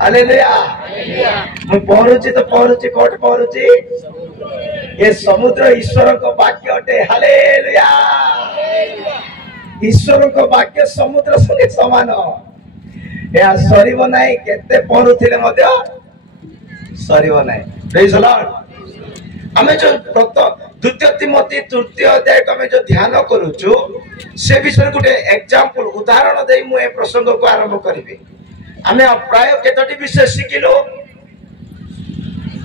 Hallelujah मु पहुँची तो पहुँची कोट पहुँची ये समुद्र ईश्वर को वाक्य अटे हालेलुया ईश्वर को वाक्य समुद्र संगे समान या सरीब नाही केते पहुँचुले मध्य सरीब नाही प्रेज द लॉर्ड आमे जो द्वितीय तिमोथी तृतीय अध्याय को आमे जो ध्यान करूछु से विषय गोटे एग्जांपल उदाहरण दे मु ए प्रसंग को आरंभ करिबे आमे प्राय केतोटी विषय शिखिलु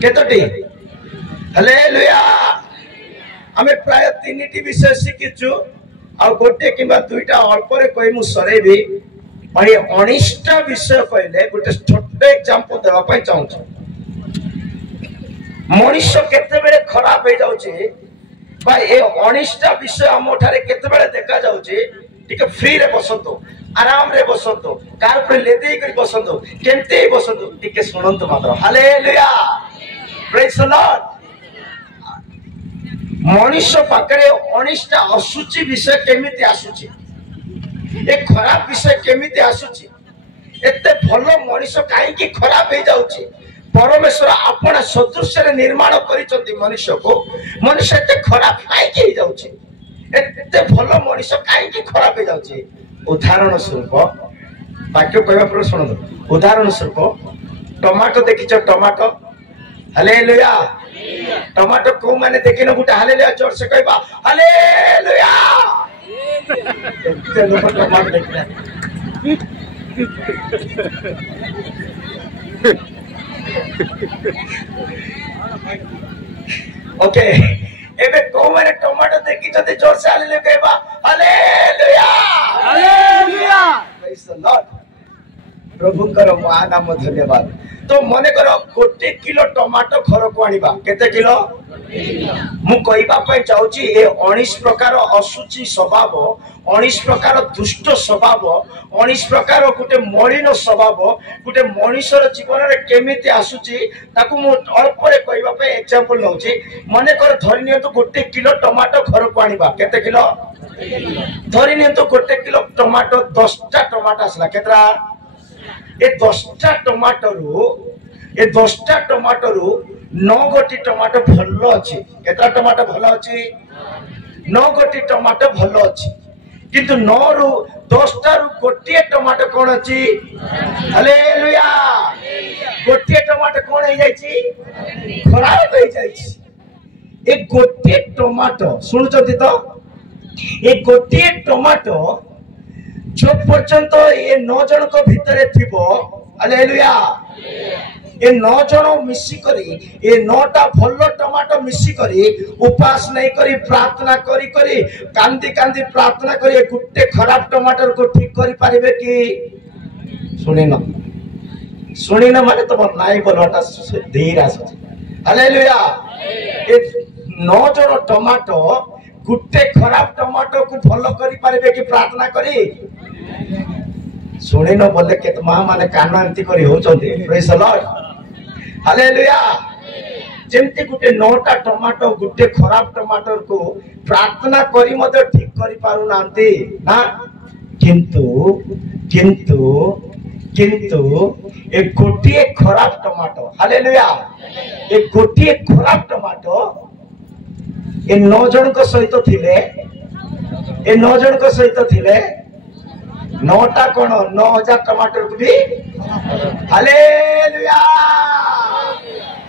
केतोटी हालेलुया आमे प्राय तीनटी विषय शिखिछु आ गोटे किबा दुईटा अल्प रे कहि मु सरेबी माने 19टा विषय कहले गोटे छोट एग्जांपल देबा पय चाहूछु मनुष्य केते बेले खराब हो जाउछे भाई ए 19टा विषय हम ठारे केते बेले देखा जाउछे टिके फ्री रे बसंतो आराम रे बसंतो कार पर लेते कर बसंतो केनते बसंतो टिके सुनंतो मात्र हालेलुया प्रेज द लॉर्ड मनुष्य पाकरे 19टा असुचि विषय केमिति आसुची ए खराब विषय केमिति आसुची एते भलो मनुष्य काहे की खराब हो जाउछे परमेश्वर अपना सदृश्य रे निर्माण करिसंती मनुष्य को मनुष्य एते खराब काहे की जाउछे एते भलो मनुष्य काहे की खराब हो जाउछे उदाहरण स्वरूप वाक्य कहबा पर सुनो उदाहरण स्वरूप टमाटो देखिछ टमाटो हालेलुया टमाटो को माने देखिनो गुटा हालेलुया जोर से कहबा हालेलुया एते लोग टमाटो देखना ओके एबे को माने टमाटो देखि जदि जोर से हालेलुया कहबा hallelujah hallelujah praise the Lord प्रभु कर महान नाम धन्यवाद तो मने करो गोटे किलो टमाटो घर को आनिबा केते किलो मु कहबा पय चाहूची ए 19 प्रकार असुचि स्वभाव 19 प्रकार दुष्ट स्वभाव 19 प्रकार गोटे मलिन स्वभाव गोटे मनुष्यर जीवन रे केमिति आसुची ताकू मु अल्प रे कहबा पय एग्जांपल नउची मने कर धरि नियंतु गोटे किलो टमाटो घर को आनिबा केते किलो धरि नियंतु गोटे किलो टमाटो 10टा टमाटो आसला केतरा ए 10टा टमाटो रु 9 गोटी टमाटो भलो अछि केतरा टमाटो भलो अछि 9 गोटी टमाटो भलो अछि किंतु 9 रु 10टा रु गोटी टमाटो कोन अछि हालेलुया गोटी टमाटो कोन हे जाय छी खराब हे जाय छी ए गोटी टमाटो सुनछथि तो ए गोटी टमाटो जो पर्यंत ये 9 जन को भीतर थिबो हालेलुया ये 9 जन मिसी करी ये 9टा भलो टमाटो मिसी करी उपास नहीं करी प्रार्थना करी करी कांदी कांदी प्रार्थना करी गुट्टे खराब टमाटर को ठीक करी पारिबे कि सुनिन माने तो नाई बोलटा धीर आस हालेलुया ये 9 जन टमाटो गुट्टे खराब टमाटो को भलो करी पारिबे कि प्रार्थना करी सुनी न बोले के मां माने कान एंती करी होचंती praise the Lord hallelujah जेमती Gute 9टा tomato गुटे खराब टमाटर को प्रार्थना करी मते ठीक करी पारु नांती ना किंतु किंतु किंतु एक गोटिए खराब टमाटो हालेलुया एक गोटिए खराब टमाटो ए 9 जन को सहित थिले ए 9 जन को सहित थिले 9टा कोन 9000 टमाटर को भी हालेलुया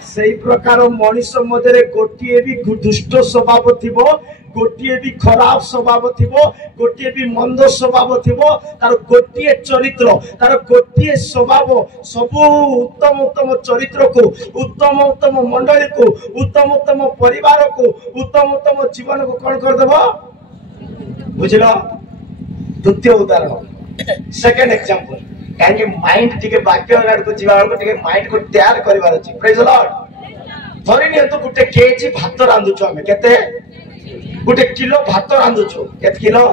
सेही प्रकार मनुष्य मध्यरे गोटिए भी दुष्ट स्वभाव थिबो गोटिए भी खराब स्वभाव थिबो गोटिए भी मंद स्वभाव थिबो तार गोटिए चरित्र तार गोटिए स्वभाव सब उत्तम उत्तम चरित्र को उत्तम उत्तम मंडली को उत्तम उत्तम परिवार को उत्तम उत्तम जीवन को कोन कर देबो बुझलो द्वितीय उदाहरण सेकंड एग्जांपल काहे माइंड टिके वाक्य आड़ को जीवा को टिके माइंड को तैयार करिवार अछि प्रेज द लॉर्ड धरि नियंतु गुटे केजी भात रांधुछु हमें केते गुटे किलो भात रांधुछु केते किलो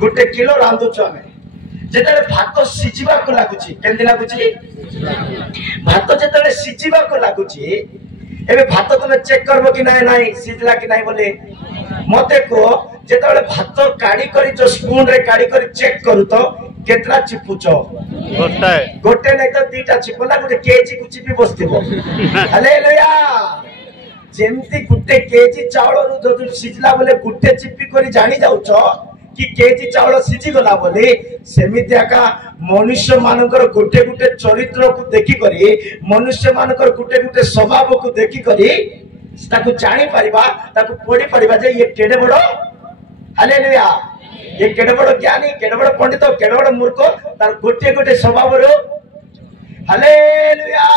गुटे किलो रांधुछु हमें जेतले भात सिजिबा को लागुची केंदी लागुची भात जेतले सिजिबा को लागुची एबे भात तमे चेक करबो कि नाही सिजला कि नाही बोले मते को जेतले भात काडी करी जो स्पून रे काडी करी चेक करू तो केतरा चिपुच गोटे नहीं तो दीटा चिपला गोटे केजी को चिपी बसथिबो हालेलुया जेमती गुटे केजी चावल रु सिझला बोले गुटे चिपी करी जानी जाउछ कि केजी चावल सिझी गला बोली सेमिति आका मनुष्य मानकर गुटे गुटे चरित्र को देखि करी मनुष्य मानकर गुटे गुटे स्वभाव को देखि करी ताकू जानी परिबा ताकू पढ़ी परिबा जे ये केडे बड़ हालेलुया ये केडे बड़ ज्ञानी केडे बड़ पंडित केडे बड़ मूर्ख तार गुटे गुटे स्वभाव रो हालेलुया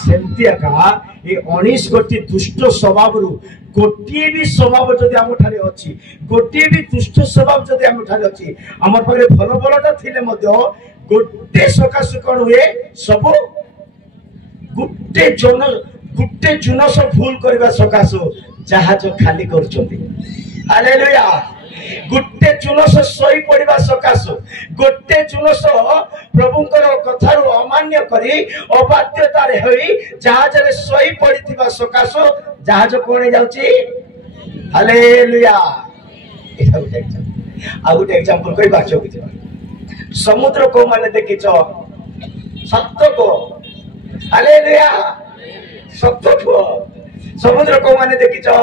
सेमती आका ये 19 गोटी दुष्ट स्वभाव रु गोटे भी स्वभाव जदि आम ठारे अछि गोटे भी दुष्ट स्वभाव जदि आम ठारे अछि हमर पारे भल भलटा थिले मध्य गोटे सकाश कोन हुए सब गुटे जुनस भूल करबा सकाश जहाज खाली करचंती हालेलुया गुटे जुनस सोई पड़िबा सकाश गोटे जुनस प्रभुंकर कथारु अमान्य करी अबाध्यता रे होई जहाज रे सोई पड़िथिबा सकाश जहाज कोने जाउची हालेलुया एटा गुटे एग्जांपल आ गुटे एग्जांपल कोई बाचो कि समुद्र को माने देखिछो सत्य को हालेलुया सत्य को समुद्र को माने देखिछो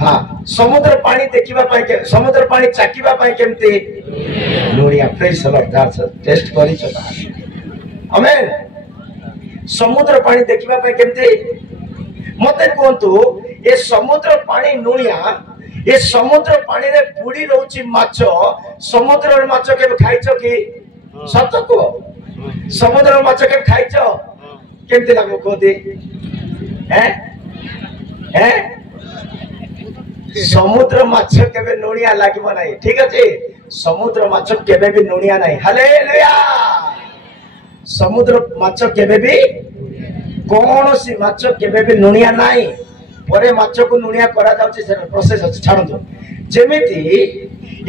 हाँ समुद्र पानी देखिबा पाए के समुद्र पानी चाकिबा पाए केमते लोरिया प्रेज द लॉर्ड टेस्ट करी छ आमेन समुद्र पानी देखिबा पाए केमते मते कोंतु ए समुद्र पानी नुनिया ए समुद्र पानी रे बुड़ी रहउची माछ समुद्र रे माछ के खाइछो कि सत को समुद्र रे माछ के खाइछो केमते लागो को दे हैं हैं समुद्र माछ केबे नुनिया लागिबो नाही ठीक अछि समुद्र माछ केबे भी नुनिया नाही हालेलुया समुद्र माछ केबे भी कोन सी माछ केबे भी नुनिया नाही परे माछ को नुनिया करा जाउची से प्रोसेस अछि छाड़ दो जेमिति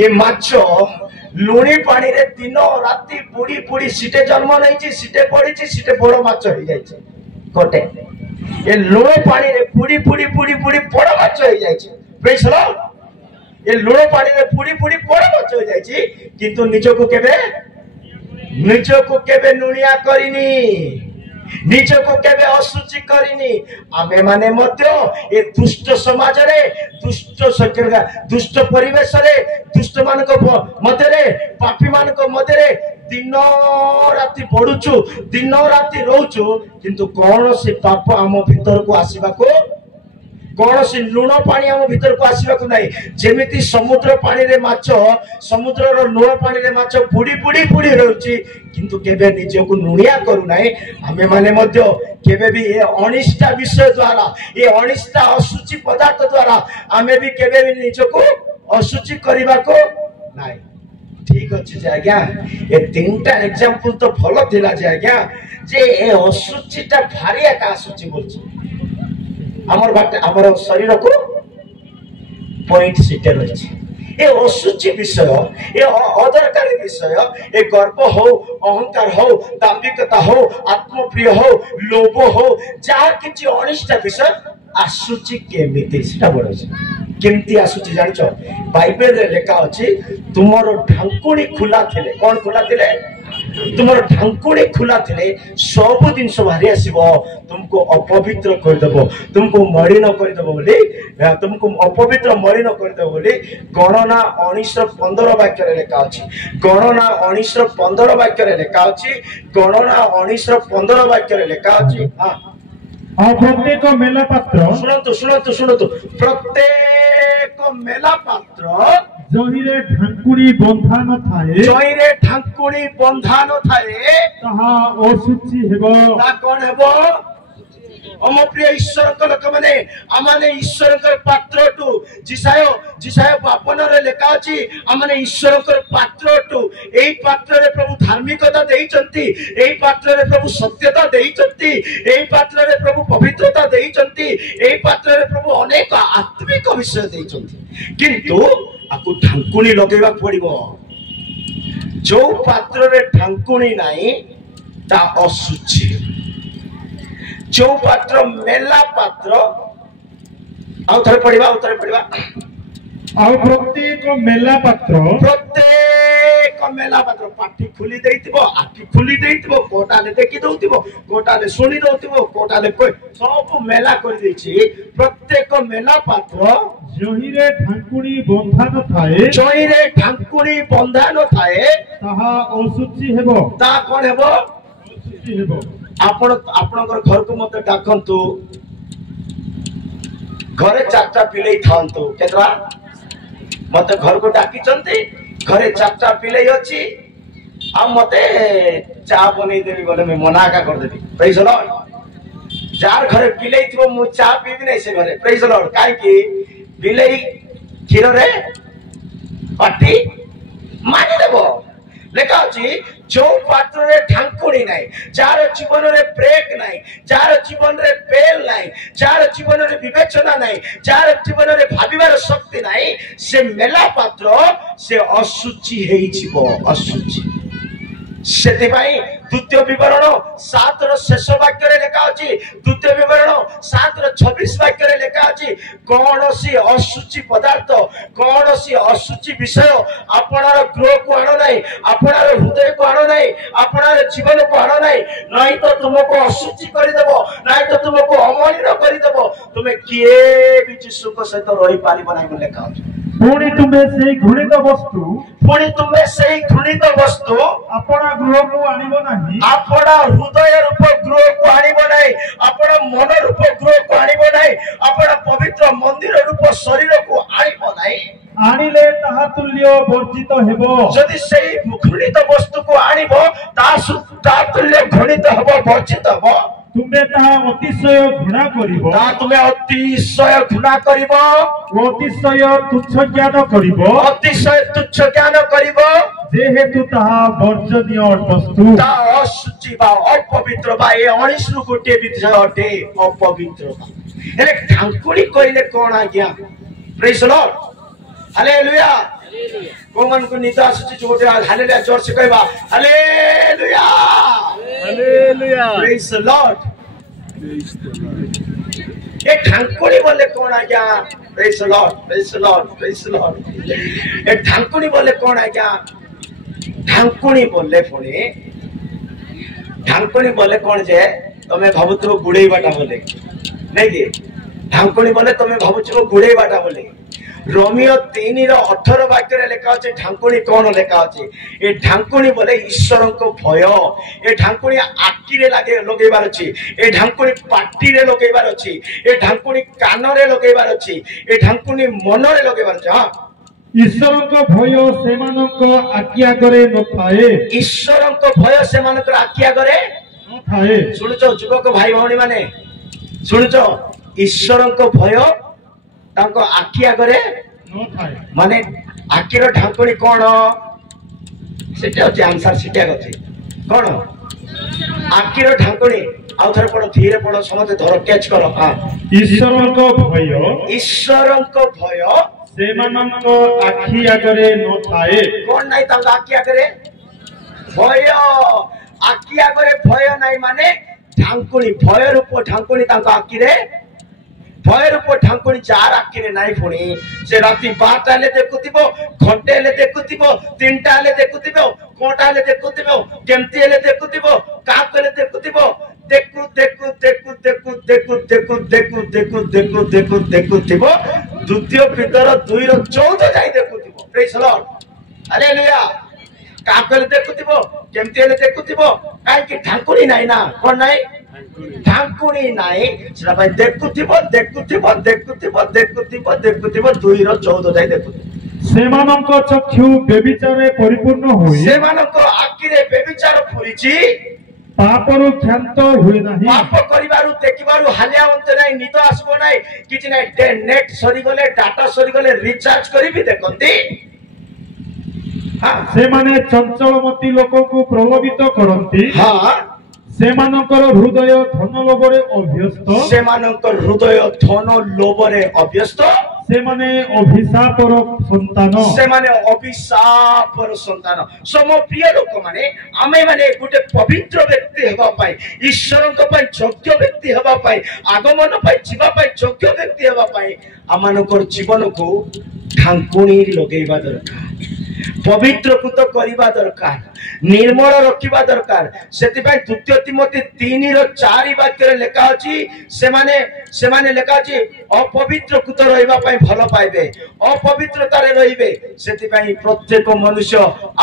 ये माछ लुणी पानी रे दिन राती बुड़ी बुड़ी सीटे जन्म नैची सीटे पड़ीची सीटे बड़ माछ हो जाइछे कोटे ये लुण पानी रे बुड़ी बुड़ी बुड़ी बुड़ी बड़ माछ हो जाइछे प्रेज द लॉर्ड ये लुण पानी रे बुड़ी बुड़ी बड़ माछ हो जाइछी किंतु निजको केबे नुनिया करिनी निजको केबे असुचि करिनी आमे माने मध्य ए दुष्ट समाज रे दुष्ट सरकार दुष्ट परिवेश रे दुष्ट मानक मध्य रे पापी मानक मध्य रे दिन राति पढुछु दिन राति रहउछु किंतु कोन से पाप आम भीतर को आसीबा को कौन सी लुण पानी आम भीतर को आसवा को नहीं जेमिति समुद्र पानी रे माछ समुद्र रो लुण पानी रे माछ बुड़ी बुड़ी बुड़ी रहउची किंतु केबे निजे को नुनिया करू नाही हमें माने मध्य केबे भी ये अनिष्टा विषय द्वारा ये अनिष्टा असुचि पदार्थ द्वारा हमें भी केबे भी निजे को असुचि करबा को नाही ठीक अछि जे आज्ञा ये तीनटा एग्जांपल तो भलो थिला जे आज्ञा जे ए असुचिटा भारिया का असुचि बोलछि हमर बाटे हमर शरीर को पॉइंट सीटे रही ए असुचि विषय ए अदरकारी विषय ए गर्व हो अहंकार हो दाम्भिकता हो आत्मप्रिय हो लोभ हो जहा किछि अनिष्ट विषय आसुचि केमिति सेटा बोलछि केमिति आसुचि जानिछो बाइबल रे लेखा अछि तुमरो ढांकुणी खुला थिले कोन खुला थिले तुमर ढांकुणी खुला थिले सब दिन बाहरी आसीबो तुमको अपवित्र कर देबो तुमको मलिन कर देबो बोली तुमको अपवित्र मलिन कर देबो बोली गणना 19:15 वाक्य रे लेखा अछि गणना 19:15 वाक्य रे लेखा अछि गणना 19:15 वाक्य रे लेखा अछि हां और प्रत्येक मेला पात्र सुनतु प्रत्येक मेला पात्र जहिरे ढांकुणी बंधा न थाए ताहा असुचि हेबो ता कोन हेबो अम प्रिय ईश्वर लोक माने आमाने ईश्वर पात्र टू जिसाय बापन रे लेखा अछि आमाने ईश्वर पात्र टू एई पात्र रे प्रभु धार्मिकता देइचंती एई पात्र रे प्रभु सत्यता देइचंती एई पात्र रे प्रभु पवित्रता देइचंती एई पात्र रे प्रभु अनेक आत्मिक विषय देइचंती किंतु आकु ढांकुणी लगेबा पड़िबो जो पात्र रे ढांकुणी नाही ता असुचि जो पात्र मेला पात्र आउ थरे पड़िबा ଆଉ ପ୍ରତ୍ୟେକ ମେଲା ପାତ୍ର ପାଟି ଖୋଲି ଦେଇଥିବ, ଆଖି ଖୋଲି ଦେଇଥିବ, କୋଟାଲେ ଦେଖି ଦଉଥିବ, କୋଟାଲେ ଶୁଣି ଦଉଥିବ, କୋଟାଲେ ସବୁ ମେଲା କରିଦେଇଛି। ପ୍ରତ୍ୟେକ ମେଲା ପାତ୍ର ଜହିରେ ଢାଙ୍କୁଣୀ ବନ୍ଧା ନଥାଏ, ଜଇରେ ଢାଙ୍କୁଣୀ ବନ୍ଧା ନଥାଏ, ତାହା ଅଶୁଚି ହେବ। ତା କଣ ହେବ? ଅଶୁଚି ହେବ। ଆପଣଙ୍କର ଘରକୁ ମତେ ଡାକନ୍ତୁ, ଘରେ 4ଟା ପିଲେଇ ଥାନ୍ତୁ। କେତେଟା? ମତେ ଘରକୁ ଡାକିଛନ୍ତି, ଘରେ 4ଟା ପିଲେଇ ଅଛି, ଆଉ ମତେ ଚା ବନେଇଦେବି ବୋଲେ ମୁଁ ମନା ଏକା କରିଦେବି। ପ୍ରେଜ୍ ଦ ଲର୍ଡ। ଯାର ଘରେ ପିଲେଇ ଥିବ ମୁଁ ଚା ପିଇବି ନାହିଁ ସେ ଘରେ। ପ୍ରେଜ୍ ଦ ଲର୍ଡ। କାହିଁକି? ବିଲେଇ କ୍ଷୀରରେ ପାଟି ମାରିଦେବ। ଲେଖା ଅଛି ଯୋଉ ପାତ୍ରରେ ଢାଙ୍କୁଣୀ ନାହିଁ, ଯାହାର ଜୀବନରେ ବ୍ରେକ୍ ନାହିଁ, ଯାହାର ଜୀବନରେ ବେଲ୍ ନାହିଁ, ଯାହାର ଜୀବନରେ ବିବେଚନା ନାହିଁ, ଯାହାର ଜୀବନରେ ଭାବିବାର ଶକ୍ତି ନାହିଁ, ସେ ମେଲା ପାତ୍ର ସେ ଅଶୁଚି ହେଇଯିବ। ଅଶୁଚି। ସେଥିପାଇଁ ଦ୍ୱିତୀୟ ବିବରଣ 7ର ଶେଷ ବାକ୍ୟରେ ଲେଖା ଅଛି, ଦ୍ୱିତୀୟ ବିବରଣ 7ର 26 ବାକ୍ୟରେ ଲେଖା ଅଛି, କୌଣସି ଅଶୁଚି ପଦାର୍ଥ, କୌଣସି ଅଶୁଚି ବିଷୟ ଆପଣର ଗୃହକୁ ଆଣ ନାହିଁ, ଆପଣର ହୃଦୟକୁ ଆଣ ନାହିଁ, ଆପଣର ଜୀବନକୁ ଆଣ ନାହିଁ। ନାହିଁ ତ ତୁମକୁ ଅଶୁଚି କରିଦେବ, ନାହିଁ ତ ତୁମକୁ ଅମଳିନ କରିଦେବ। ତୁମେ କିଏ ବି ଯୀଶୁଙ୍କ ସହିତ ରହିପାରିବ ନାହିଁ ବୋଲି ଲେଖା ଅଛି। ପୁଣି ତୁମେ ସେଇ ଘୃଣିତ ବସ୍ତୁ ଆପଣ ଗୃହକୁ ଆଣିବ ନାହିଁ, ଆପଣ ହୃଦୟ ରୂପ ଗୃହକୁ ଆଣିବ ନାହିଁ, ଆପଣ ମନ ରୂପ ଗୃହକୁ ଆଣିବ ନାହିଁ, ଆପଣ ପବିତ୍ର ମନ୍ଦିର ରୂପ ଶରୀରକୁ ଆଣିବ ନାହିଁ। ଆଣିଲେ ତାହା ତୁଲ୍ୟ ବର୍ଜିତ ହେବ। ଯଦି ସେଇ ଘୃଣିତ ବସ୍ତୁକୁ ଆଣିବ ତା ତୁଲ୍ୟ ଘୃଣିତ ହେବ, ବର୍ଜିତ ହେବ। ତୁମେ ତାହା ଅତିଶୟ ଘୃଣା କରିବ, ତୁମେ ଅତିଶୟ ଘୃଣା କରିବ, ଅତିଶୟ ତୁଚ୍ଛ ଜ୍ଞାନ କରିବ, ଅତିଶୟ ତୁଚ୍ଛ ଜ୍ଞାନ କରିବ, ଯେହେତୁ ତାହା ବର୍ଜନୀୟ ବସ୍ତୁ। ତା ଅଶୁଚି ବା ଅପବିତ୍ର ବା ଏ 19ରୁ ଗୋଟିଏ ବିଷୟ ଅଟେ, ଅପବିତ୍ର। ହେଲେ ଢାଙ୍କୁଣୀ କହିଲେ କଣ ଆଜ୍ଞା? ପ୍ରେଜ୍ ଦ ଲର୍ଡ। ହାଲେଲୁୟା। କୋଉମାନଙ୍କୁ ନିଦ ଆସୁଛି ଗୋଟେ ହାଲେଲୁୟା ଜୋରସେ କହିବା, ହାଲେଲୁୟା। ହାଲେଲୁୟା। ପ୍ରେଜ୍ ଦ ଲର୍ଡ। ଏ ଢାଙ୍କୁଣୀ ବୋଲେ କଣ ଆଜ୍ଞା? ପ୍ରେଜ୍ ଦ ଲର୍ଡ, ପ୍ରେଜ୍ ଦ ଲର୍ଡ, ପ୍ରେଜ୍ ଦ ଲର୍ଡ। ଏ ଢାଙ୍କୁଣୀ ବୋଲେ କଣ ଆଜ୍ଞା? ଢାଙ୍କୁଣୀ ବୋଲେ ପୁଣି ଢାଙ୍କୁଣୀ ବୋଲେ କଣ ଯେ ତମେ ଭାବୁଥିବ ଗୁଡେଇବାଟା ବୋଲେ, ନାଇଁ କି? ଢାଙ୍କୁଣୀ ବୋଲେ ତମେ ଭାବୁଥିବ ଗୁଡେଇବାଟା ବୋଲେ। ରୋମିଓ 3ର 18 ବାକ୍ୟରେ ଲେଖା ଅଛି ଢାଙ୍କୁଣୀ କଣ ଲେଖା ଅଛି? ଏ ଢାଙ୍କୁଣୀ ବୋଲେ ଈଶ୍ୱରଙ୍କ ଭୟ। ଏ ଢାଙ୍କୁଣୀ ଆଖିରେ ଲଗେଇବାର ଅଛି, ଏ ଢାଙ୍କୁଣୀ ପାଟିରେ ଲଗେଇବାର ଅଛି, ଏ ଢାଙ୍କୁଣୀ କାନରେ ଲଗେଇବାର ଅଛି, ଏ ଢାଙ୍କୁଣୀ ମନରେ ଲଗେଇବାର ଅଛି। ହଁ, ଈଶ୍ୱରଙ୍କ ଭୟ ସେମାନଙ୍କ ଆଖି ଆଗରେ ନଥାଏ। ଈଶ୍ୱରଙ୍କ ଭୟ ସେମାନଙ୍କର ଆଖି ଆଗରେ ନଥାଏ। ଶୁଣୁଛ ଯୁବକ ଭାଇ ଭଉଣୀ ମାନେ, ଶୁଣୁଛ? ଈଶ୍ୱରଙ୍କ ଭୟ ତାଙ୍କ ଆଖି ଆଗରେ ନଥାଏ। ମାନେ ଆଖିର ଢାଙ୍କୁଣୀ କଣ? ସେଟା ହଉଛି ଆନ୍ସାର। ସେଟା ଅଛି କଣ? ଆଖିର ଢାଙ୍କୁଣୀ। ଆଉ ଥରେ ପଢ, ଧୀରେ ପଢ, ସମସ୍ତେ ଧର, କ୍ୟାଚ୍ କର। ହଁ, ଈଶ୍ୱରଙ୍କ ଭୟ ଈଶ୍ୱରଙ୍କ ଭୟ ସେମାନଙ୍କ ଆଖି ଆଗରେ ନଥାଏ। କଣ ନାହିଁ ତାଙ୍କ ଆଖି ଆଗରେ? ଭୟ। ଆଖି ଆଗରେ ଭୟ ନାହିଁ ମାନେ ଢାଙ୍କୁଣୀ, ଭୟ ରୂପ ଢାଙ୍କୁଣୀ ତାଙ୍କ ଆଖିରେ, ଭୟ ରୂପ ଢାଙ୍କୁଣୀ ଯାହାର ଆଖିରେ ନାହିଁ, ପୁଣି ସେ ରାତି 12ଟା ହେଲେ ଦେଖୁଥିବ, ଘଣ୍ଟେ ହେଲେ ଦେଖୁଥିବ, 3ଟା ହେଲେ ଦେଖୁଥିବ, କଣଟା ହେଲେ ଦେଖୁଥିବ, କେମିତି ହେଲେ ଦେଖୁଥିବ, କାହାକୁ ହେଲେ ଦେଖୁଥିବ। ଦେଖୁ ଦେଖୁ ଦେଖୁ ଦେଖୁ ଦେଖୁ ଦେଖୁ ଦେଖୁ ଦେଖୁ ଦେଖୁ ଦେଖୁ ଦେଖୁଥିବ, ଦ୍ୱିତୀୟ ପିତର 2ର 14 ଯାଇ ଦେଖୁଥିବ। ପ୍ରେଜ୍ ଦ ଲର୍ଡ। ହାଲେଲୁୟା। କାହାକୁ ହେଲେ ଦେଖୁଥିବ, କେମିତି ହେଲେ ଦେଖୁଥିବ। କାହିଁକି? ଢାଙ୍କୁଣୀ ନାହିଁ ନା। କଣ ନାହିଁ? ଢାଙ୍କୁଣୀ ନାହିଁ। ସେଟା ପାଇଁ ଦେଖୁଥିବ ଦେଖୁଥିବ ଦେଖୁଥିବ ଦେଖୁଥିବ ଦେଖୁଥିବ, 2ର 14 ଯାଇ ଦେଖୁଥିବ। ସେମାନଙ୍କ ଚକ୍ଷୁ ବ୍ୟଭିଚାରରେ ପରିପୂର୍ଣ୍ଣ ହୋଇ, ସେମାନଙ୍କ ଆଖିରେ ବ୍ୟଭିଚାର ପୂରିଛି, ପାପରୁ କ୍ଷାନ୍ତ ହୁଏ ନାହିଁ। ପାପ କରିବାରୁ ଦେଖିବାରୁ ହାଲିଆ ହୁଅନ୍ତି ନାହିଁ, ନିଦ ଆସିବ ନାହିଁ, କିଛି ନାହିଁ। ନେଟ୍ ସରିଗଲେ, ଡାଟା ସରିଗଲେ ରିଚାର୍ଜ କରିବି ଦେଖନ୍ତି। ସେମାନେ ଚଞ୍ଚଳମତି ଲୋକଙ୍କୁ ପ୍ରଲୋଭିତ କରନ୍ତି। ହଁ, ସେମାନଙ୍କର ହୃଦୟ ଧନ ଲୋଭରେ ଅଭ୍ୟସ୍ତ। ସେମାନଙ୍କର ହୃଦୟ ଧନ ଲୋଭରେ ଅଭ୍ୟସ୍ତ। ସେମାନେ ଅଭିଶାପର ସନ୍ତାନ। ସେମାନେ ଅଭିଶାପର ସନ୍ତାନ। ସମ ପ୍ରିୟ ଲୋକମାନେ, ଆମେ ମାନେ ଗୋଟେ ପବିତ୍ର ବ୍ୟକ୍ତି ହେବା ପାଇଁ, ଈଶ୍ୱରଙ୍କ ପାଇଁ ଯୋଗ୍ୟ ବ୍ୟକ୍ତି ହେବା ପାଇଁ, ଆଗମନ ପାଇଁ ଯିବା ପାଇଁ ଯୋଗ୍ୟ ବ୍ୟକ୍ତି ହେବା ପାଇଁ ଆମମାନଙ୍କର ଜୀବନକୁ ढांकुणी लगेवा दरकार पवित्रकृत करवा दरकार निर्मल रखा दरकार से द्वितीय तिमोथी 3:4 वाक्य लेखा अच्छी से लेखा अच्छी अपवित्रकृत रही भल पाइबे अपवित्रतार रे से प्रत्येक मनुष्य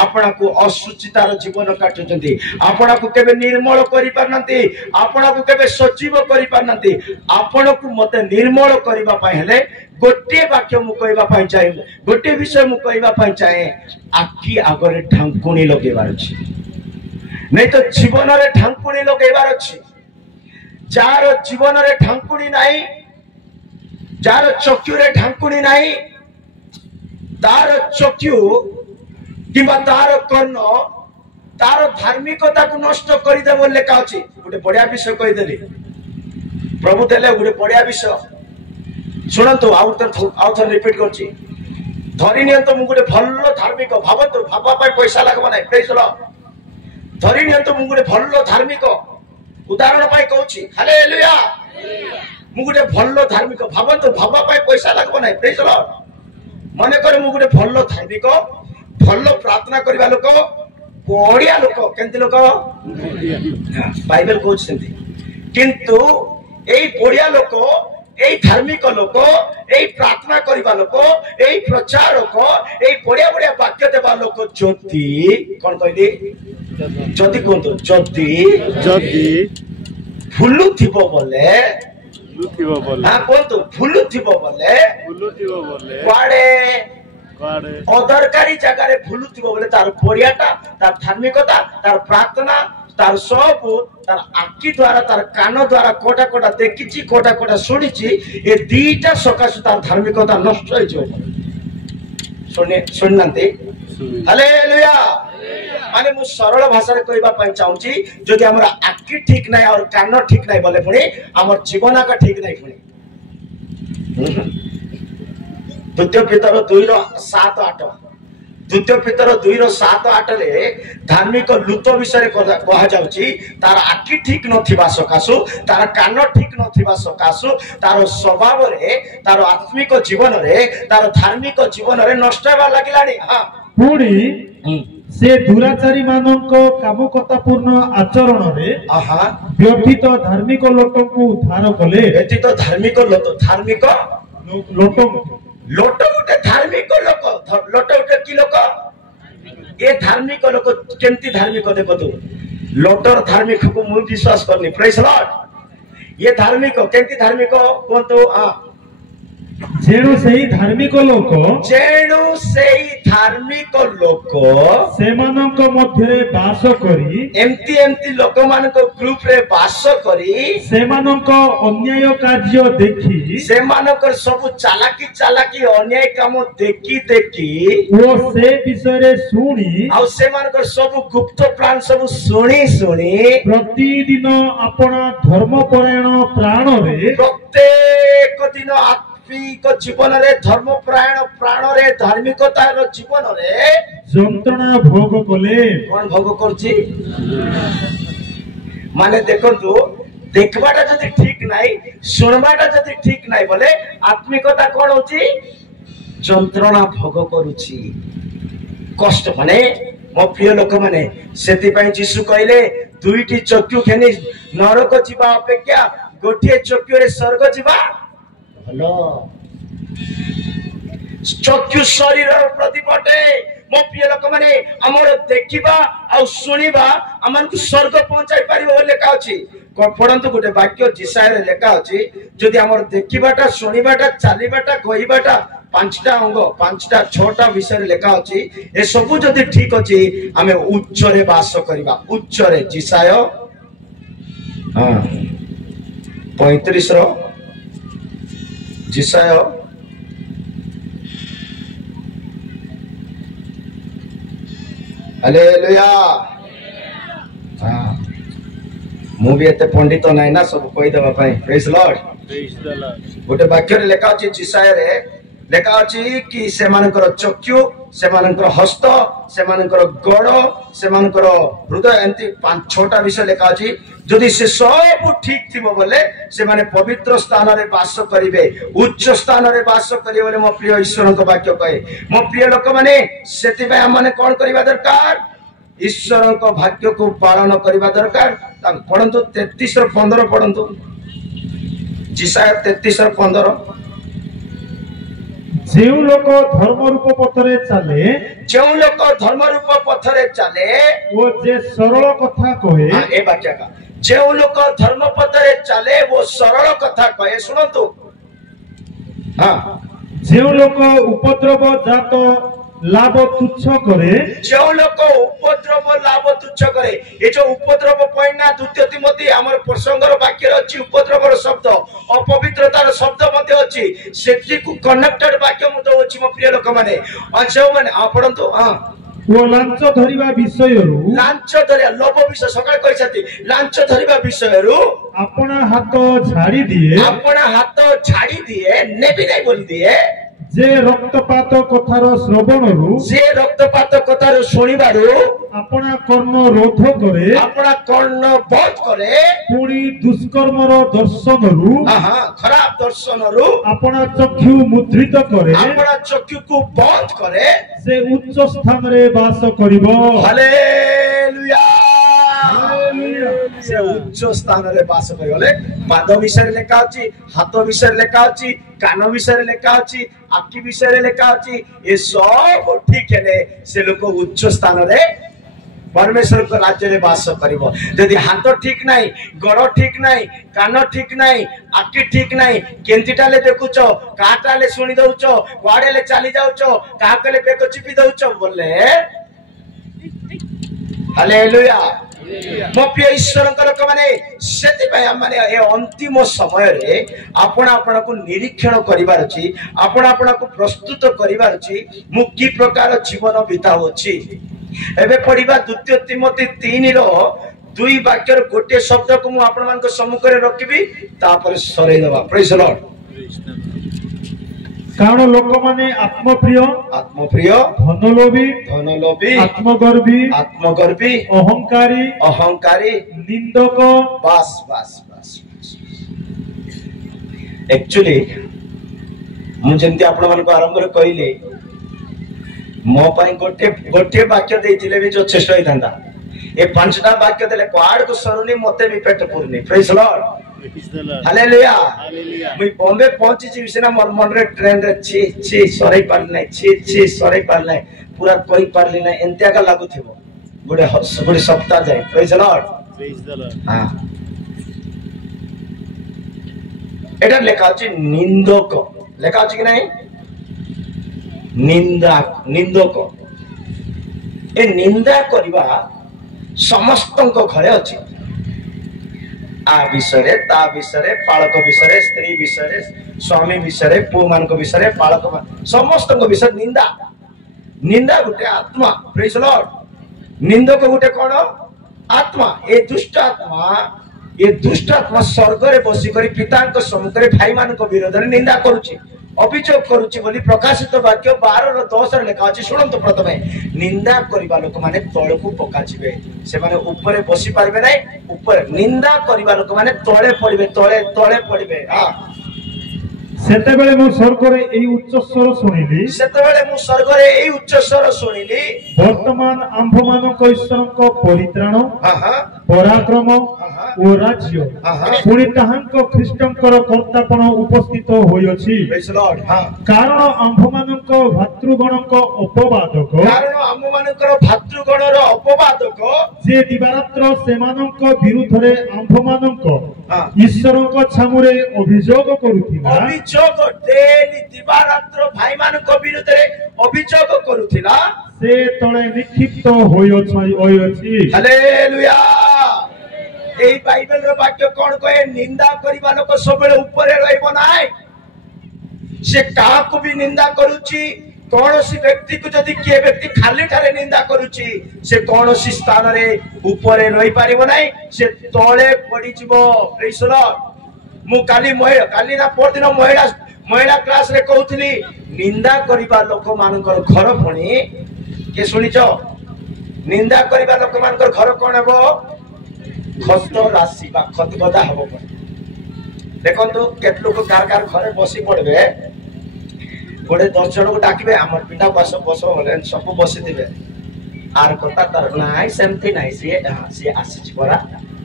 आपना को असुचितार जीवन काटुचंती आपना को केबे निर्मल करि पारनती आपना को केबे सजीव करि पारनती आपन को मते निर्मल करबा पय हेले गोटे वाक्य मु कहबा पय चाहे गोटे विषय मु कहबा पय चाहे आखि आगरे ढांकुणी लगेबार अछि नहीं तो जीवन रे ढांकुणी लगेबार अछि जार जीवन रे ढांकुणी नाही जार चक्षु रे ढांकुणी नाही तार चक्षु किबा तार कर्ण तार धार्मिकता को नष्ट करि देबो लेखा अछि गोटे बढ़िया विषय कहि देली प्रभु देले गोटे बढ़िया विषय शुणु आउ थे रिपीट करछि धरी नियंतो मु गोटे भल धार्मिक भावतो भाबा पाई पैसा लागबो नै प्रेज लॉर्ड धरी नियंतो मु गोटे भल धार्मिक उदाहरण पाई कहूछि हालेलुया मु गोटे भल धार्मिक भावतो भाबा पाई पैसा लागबो नै प्रेज लॉर्ड माने करे मु गोटे भल धार्मिक भल प्रार्थना करबा लोक बढ़िया लोक केंति लोक बाइबल कहूछि सेंति किंतु एई बढ़िया लोक এই ধার্মিক লোক এই প্রার্থনা করিবা লোক এই প্রচারক এই বড়িয়া বড়িয়া বাক্য দেবা লোক যদি কোন কইলি যদি কোনতো যদি যদি ভুলুথিব বলে লুথিব বলে না কোনতো ভুলুথিব বলে কোয়াড়ে কারে অদরকারি জায়গায় ভুলুথিব বলে তার বড়িয়াটা তার ধার্মিকতা তার প্রার্থনা तार सब तार आखि द्वारा तार कान द्वारा कोटा कोटा देखिछि कोटा कोटा सुनिछि ए दीटा सकाश तार धार्मिकता नष्ट होई जो सुननांते हालेलुया माने मु सरल भाषा रे कहबा पय चाहूची जदि हमरा आखि ठीक नै और कान ठीक नै बोले पुनी हमर जीवन का ठीक नै पुनी द्वितीय पीतर 2:7-8 द्वितीय पीतर 2:7-8 रे धार्मिक लुत विषय कहा जाउची तार आखि ठीक नथिबा सकासु तार कान ठीक नथिबा सकासु तार स्वभाव रे तार आत्मिक जीवन रे तार धार्मिक जीवन रे नष्ट होबा लागिलानी हां पुणी से दुराचारी मानक कामुकतापूर्ण आचरण रे आहा व्यथित धार्मिक लोकଙ୍କୁ उद्धार कले व्यथित धार्मिक लोक लोट उठे धार्मिक लोक लोट उठे की लोक ए धार्मिक लोक केमती धार्मिक देखो तू लोटर धार्मिक को मु विश्वास करनी प्रेज लॉर्ड ये धार्मिक केमती धार्मिक कोंतो हां जेणु सेही धार्मिक लोक सेमानक मध्यरे बास करी एमती लोक मानक ग्रुप रे बास करी सेमानक अन्याय कार्य देखी सेमानक सब चालाकी अन्याय काम देखी वो से विषय रे सुनी आ सेमानक सब गुप्त प्लान सब सुनी प्रतिदिन अपना धर्मपरायण प्राण रे प्रत्येक दिन जीवन रे धर्मपरायण प्राण रे धार्मिकतार जीवन रे যন্ত্রণা ভোগ কলে কোন ভোগ করছি মানে দেখন্তু দেখবাটা যদি ঠিক নাই শুনবাটা যদি ঠিক নাই বলে আত্মিকতা কোন হচ্ছে যন্ত্রণা ভোগ করুছি কষ্ট মানে মো প্রিয় লোক মানে সেতি পাই যিশু কইলে দুইটি চক্ষু খেনি নরক ଯିବା অপেক্ষা গোটিয়ে চক্ষুরে স্বর্গ ଯିବା हेलो चक्षु शरीर प्रतिपटे मो प्रिय लोक माने हमर देखिबा आ सुनिबा हमन को स्वर्ग पहुंचाई परिबो लेखा अछि पढंतु गोटे वाक्य जिसाय रे लेखा अछि जदि हमर देखिबाटा सुनिबाटा चालिबाटा कहिबाटा पांचटा अंग पांचटा छोटा विषय लेखा अछि ए सब जदि ठीक अछि हमें उच्च रे वास करबा उच्च रे जिसाय हां 35 रो जिसाय हालेलुया हां मु भी एते पंडित नै ना सब कहि देबा पई प्रेज लॉर्ड गोटे वाक्य रे लेखा अछि जिसाय रे लेखा अछि कि सेमानकर चक्षु सेमानकर हस्त सेमानकर गड़ सेमानकर हृदय एंती 5-6टा विषय लेखा अछि जदि से सब ठीक थिबो बोले से माने पवित्र स्थान रे वास करिवे उच्च स्थान रे वास करिवे बोले मो प्रिय ईश्वर को वाक्य कहे मो प्रिय लोक माने सेति भाई हम माने कोन करिवा दरकार ईश्वर को वाक्य को पालन करिवा दरकार ता पढंतु 33:15 पढंतु जिसाया 33:15 ଯେଉଁ ଲୋକ ଧର୍ମ ରୂପ ପଥରେ ଚାଲେ ଯେଉଁ ଲୋକ ଧର୍ମ ରୂପ ପଥରେ ଚାଲେ ଓ ଯେ ସରଳ କଥା କହେ ଏ ବାକ୍ୟ का ଯେଉଁ ଲୋକ ଧର୍ମ ପଥରେ ଚାଲେ ଓ ସରଳ କଥା କହେ ଶୁଣନ୍ତୁ ହଁ ଯେଉଁ ଲୋକ ଉପଦ୍ରବ ଜାତ लाभ तुच्छ करे जो लोक उपद्रव लाभ तुच्छ करे ये जो उपद्रव पॉइंट ना द्वितीय तिमोथी हमर प्रसंगर वाक्य अछि उपद्रवर शब्द अपवित्रतार शब्द मध्ये अछि सेति को कनेक्टेड वाक्य मध्ये अछि म प्रिय लोक माने अच्छा माने आपणतो हां वो लांच धरिबा विषयरु लांच धरिया लोभ विषय सकाळ कहिसथि लांच धरिबा विषयरु अपना हाथ झाड़ी दिए नेबी नै बोल दिए जे रक्तपात कथार श्रवणरु शुणिबारु अपना कर्ण रोध करे पुणी दुष्कर्मर दर्शनरु खराब दर्शनरु अपना चक्षु मुद्रित करे चक्षु को बंद करे से उच्च स्थान रे वास करिवो हालेलुया से उच्च स्थान रे वास करिवले पाद विषय लेखा अछि हाथ विषय लेखा अछि कान विषय लेखा अछि आखि विषय लेखा अछि ए सब ठीक है से लोक उच्च स्थान रे परमेश्वर को राज्य रे वास करिवो यदि हाथ ठीक नाही गड़ ठीक नाही कान ठीक नाही आखि ठीक नाही केंतिटाले देखुचो काटाले सुनी दउचो वाडेले चाली जाउचो काकले बेक चिपी दउचो बोले हालेलुया मो प्रिय ईश्वर लोक माने सेति भाई माने ए अंतिम समय रे आपण आपण को निरीक्षण करिवार अछि आपण आपण को प्रस्तुत करिवार अछि मु की प्रकार जीवन बिताउ अछि एबे पढिबा द्वितीय तिमोथी 3 रो 2 वाक्यर गोटे शब्द को मु आपण मान को सम्मुख रे रखिबी तापर सरै दबा प्रेज लॉर्ड कारण लोक माने आत्मप्रिय धनलोभी आत्मगर्वी अहंकारी निंदक बस एक्चुअली मु जेंति आपण मान को आरंभ रे कहिले मो पई गोटे वाक्य देथिले भी यथेष्ट होइतांदा ए 5टा वाक्य देले क्वाड को सरुनी मते भी पेट पुरनी प्रेज लॉर्ड हालेलुया मैं बॉम्बे पहुंची छी बिना मोर मन रे ट्रेन रे छी सरै पार नै छी सरै पार नै पूरा कोई पारली नै एंतिया का लागु थिबो गोटे सप्ताह जाय प्रेज द लॉर्ड हां एटा लेखा अछि निंदक लेखा अछि कि नै निंदक ए निंदा करबा समस्तक घरे अछि आ विषय ता विषय पालक विषय स्त्री विषय स्वामी विषय पु मान को विषय पालक समस्त को विषय निंदा गुटे आत्मा प्रेज लॉर्ड निंदक गुटे कोन आत्मा ए दुष्ट आत्मा स्वर्ग रे बसी करी पिता को सम्मुख रे भाई मान को विरोध रे निंदा करूची अभियोग करूची बोली प्रकाशित वाक्य 12:10 रे लिखा अछि सुनंत प्रथमे निंदा करिबा लोक माने तळे को पका छिबे से माने ऊपर बसी पारबे नै ऊपर निंदा करिबा लोक माने तळे पड़िबे हां सेते बेले मु स्वर्ग रे एई उच्च स्वर सुनिली वर्तमान आंभ मानक ईश्वर को परित्राण पराक्रम ओ राज्य पुणी ताहांको ख्रीष्टंकर कर्तापन उपस्थित होई अछि प्रेज लॉर्ड हां कारण आंभ मानक भातृगणक अपवादक जे दिवारात्र सेमानक विरुद्ध रे आंभ मानक ईश्वरक छामुरे अभियोग करूथिला डेली दिवारात्र भाई मानक विरुद्ध रे अभियोग करूथिला से तळे निक्षिप्त होई अछि हालेलुया এই বাইবেল র বাক্য কোন কয়ে নিন্দা করিবা লোক সবলে উপরে রইব নাই সে কাহাকু भी निंदा करूची कौनसी व्यक्ति को जदि के व्यक्ति खाली ठारे निंदा करूची से कौनसी स्थान रे ऊपर रही पारिबो नाही से तळे पड़ी जिवो प्रेज लॉर्ड मु काली ना परदिन महिला क्लास रे कहूली निंदा करिबा लोक मानकर घर पुणी के सुनिच निंदा करिबा लोक मानकर घर कोन हेबो खत राशि बा खत गदा हेबो देखंतु केत लोक कार घरे बसी पड़बे गोटे 10 जन को डाकिबे हमर पिंडा बस बस बोले सब बसी दिबे आर कथा तर नाइ सेमती नाइ सी आसी परा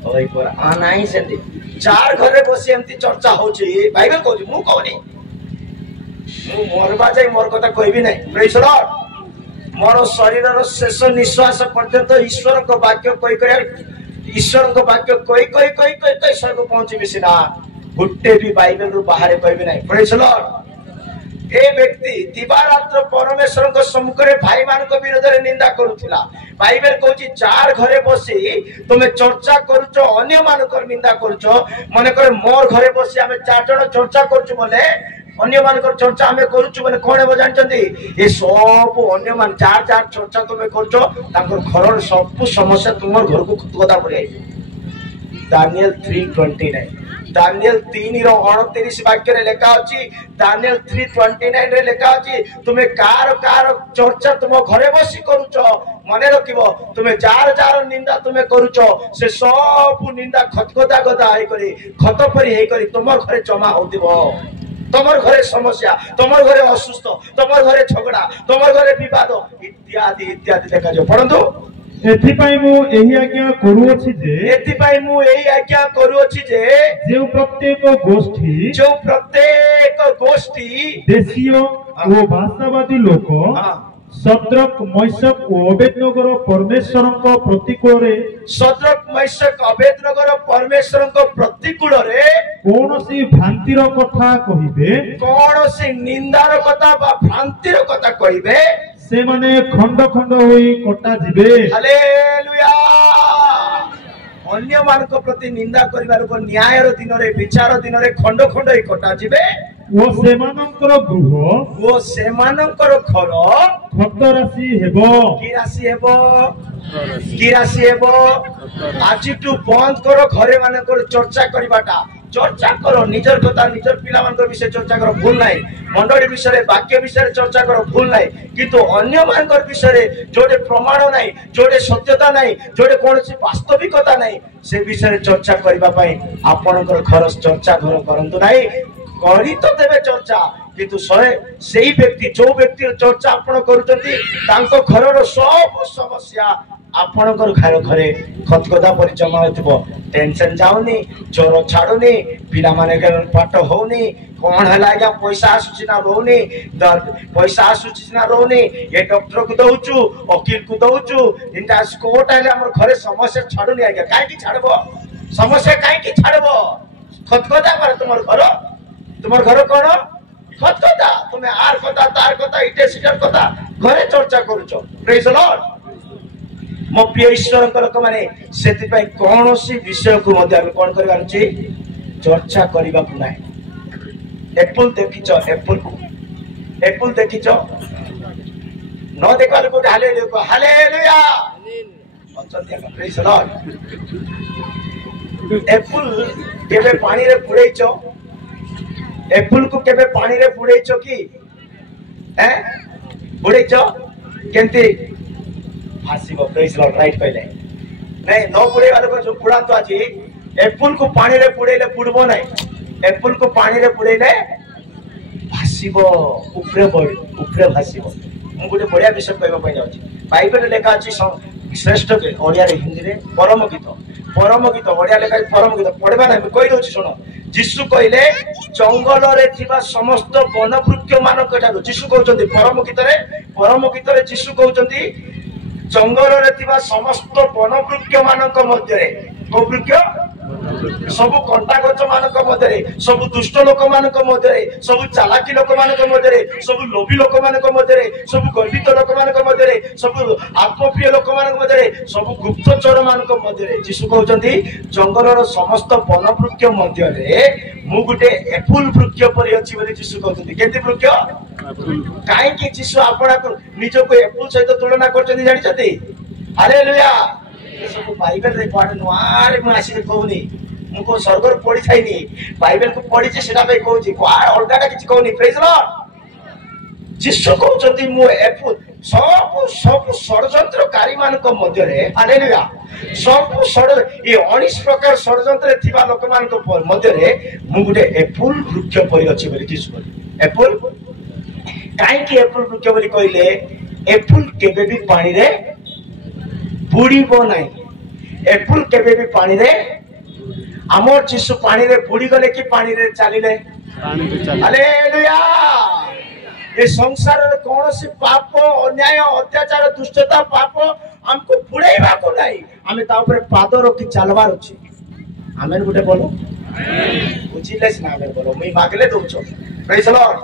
ओई परा आ नाइ सेमती चार घरे बसी एमती चर्चा होची बाइबल कहूची मु कहनी मु मोरबा जाई मोर कथा कहबी नै प्रेज लॉर्ड मोर शरीर रो शेष निश्वास पर्यंत ईश्वर को वाक्य कहि करे ईश्वर को वाक्य कहि स्वर्ग पहुंची सिना गुट्टे भी बाइबल रु बाहर कहबी नै प्रेज लॉर्ड ए व्यक्ति दिवारात्र परमेश्वर को सम्मुखरे भाई मान को विरोध रे निंदा करूथिला बाइबल कहूची चार घरे बसी तुमे चर्चा करूचो अन्य मान को निंदा करूचो माने करे मोर घरे बसी हमें चार जन चर्चा करूचो बोले अन्य मान को चर्चा हमें करूचो बोले कोन हे जानचंदी ए सब अन्य मान चार चार चर्चा तुमे करूचो ताकर घरर सब समस्या तुमर घर को खुदगदा पड़ी आई दानिएल 3:29 दानिएल 3:29 वाक्य रे लेखा अछि दानिएल 3:29 रे लेखा अछि तुमे कार चर्चा तुम घरे बसी करूचो मने रखिबो तुमे जार जार निंदा तुमे करूचो से सब निंदा खतगदा गदा आइ करी खत परी हे करी तुमर घरे जमा होतिबो तुमर घरे समस्या तुमर घरे असुस्थ तुमर घरे झगड़ा तुमर घरे विवाद इत्यादि इत्यादि देखा जो परंतु एथिपाई मु एही आज्ञा करूअछि जे एथिपाई मु एही आज्ञा करूअछि जे जो प्रत्येक गोष्ठी देशीय ओ भाषावादी लोक सद्रक मैशक ओ अबेदनगर परमेश्वरଙ୍କ प्रतिकूल रे सद्रक मैशक अबेदनगर परमेश्वरଙ୍କ प्रतिकूल रे कोनोसी भ्रांतिर कथा कहिबे कोनोसी निंदार कथा बा भ्रांतिर कथा कहिबे से माने खंड खंड होई कटा जिबे हालेलुया अन्य मान को प्रति निंदा करिवार को न्याय रो दिन रे विचार दिन रे खंड खंड होई कटा जिबे वो सेमानंकर गृह वो सेमानंकर घर खत राशि हेबो की राशि हेबो आज टू बंद करो घरे मानकर चर्चा करिबाटा चर्चा करो निजर कथा निजर पिला मानकर विषय चर्चा करो भूल नाही मंडली विषय वाक्य विषय चर्चा करो भूल नाही किंतु अन्य मानकर विषय जोडे प्रमाण नाही जोडे सत्यता नाही जोडे कोनसी वास्तविकता नाही से विषय चर्चा करिबा पई आपनकर घर चर्चा घर करंतु नाही करी तो देवे चर्चा किंतु सही व्यक्ति जो व्यक्ति चर्चा आपण करूचंती तांको घरर सब समस्या आपणकर घर घरे खतगदा पर जमा होतिबो टेंशन जाउनी जोर छाडुनी पिला माने के पाठ होउनी कोन हला या पैसा आसुची ना रोनी पैसा आसुची ना रोनी ये डॉक्टर को दउचू वकील को दउचू इनटा कोर्ट आले हमर घरे समस्या छाडुनी आगे काई की छाडबो समस्या काई की छाडबो खतगदा पर तुमर घर कोन खतगदा तुमे आर कथा तार कथा इटे सिटर कथा घरे चर्चा करूचो प्रेज लॉर्ड मो प्रिय ईश्वर लोक माने सेति पई कोनोसी विषय को मध्ये हम कोन करबार छी चर्चा करबा को नाही एप्पल देखिचो एप्पल देखिचो न देखवार को हालेलुया अच्छा प्रेज लॉर्ड एप्पल केबे पानी रे पुड़ैचो एप्पल को केबे पानी रे पुड़ैचो की हैं पुड़ैचो केंती फासीबो प्रेज लॉर्ड राइट कहले नहीं न पुड़े वाले को जो पुड़ा तो आज एप्पल को पानी रे पुड़ैले पुड़बो नहीं एप्पल को पानी रे पुड़ैले भासीबो ऊपरे भासीबो मु गोटे बढ़िया विषय कहबा पई जाउची बाइबल रे लेखा अछि श्रेष्ठ के ओडिया रे हिंदी रे परम गीत ओडिया लेखा परम गीत पढबा नै कहि दोछि सुनो जीशु कहले जंगल रे थिबा समस्त वन वृक्ष मानक ठारो जीशु कहउचंती परम गीत रे जीशु कहउचंती जंगल रे थिबा समस्त वन वृक्ष मानक मध्य रे को वृक्ष सब कंटा गच मानक मध्य रे सब दुष्ट लोक मानक मध्य रे सब चालाकी लोक मानक मध्य रे सब लोभी लोक मानक मध्य रे सब गर्वित लोक मानक मध्य रे सब आत्मप्रिय लोक मानक मध्य रे सब गुप्तचर मानक मध्य रे जीशु कहउचंती जंगल रो समस्त वन वृक्ष मध्य रे मु गुटे एप्पल वृक्ष परि अछि बोली जीशु कहउचंती केते वृक्ष काई कि जीशु आपणा को निज को एप्पल सहित तुलना करचंती जानि छथि हालेलुया ये सब बाइबल रे पढ नुआरे मु आसी कहउनी मुझको स्वर्ग पढ़ी थाइनी बाइबल को पढ़ी सेटा पे कहूची अलगाटा किसी कहूनी प्रेज लॉर्ड जीसु कहउछंती मु एपुल सब सब षडयंत्रकारी मानक मध्य रे हालेलुया सब ये 19 प्रकार षडयंत्र थिबा लोक मानक मध्य रे मु गुटे एपुल वृक्ष परि अछि बोली जीसु कहले एपुल काई कि एपुल वृक्ष बोली कहले एपुल केबे भी पानी रे बुड़ीबो नाही एपुल केबे भी पानी रे आमर जीसु पानी रे बुड़ी गले कि पानी रे चलिले हालेलुया ये संसार रे कौन सी पाप अन्याय अत्याचार दुष्टता पाप हमको बुड़ेबा को नाही हमें ता ऊपर पाद रखी चलवार अछि आमेन गुटे बोलो बुझिले ना आमेन बोलो मुई मागले दोछो प्रेज लॉर्ड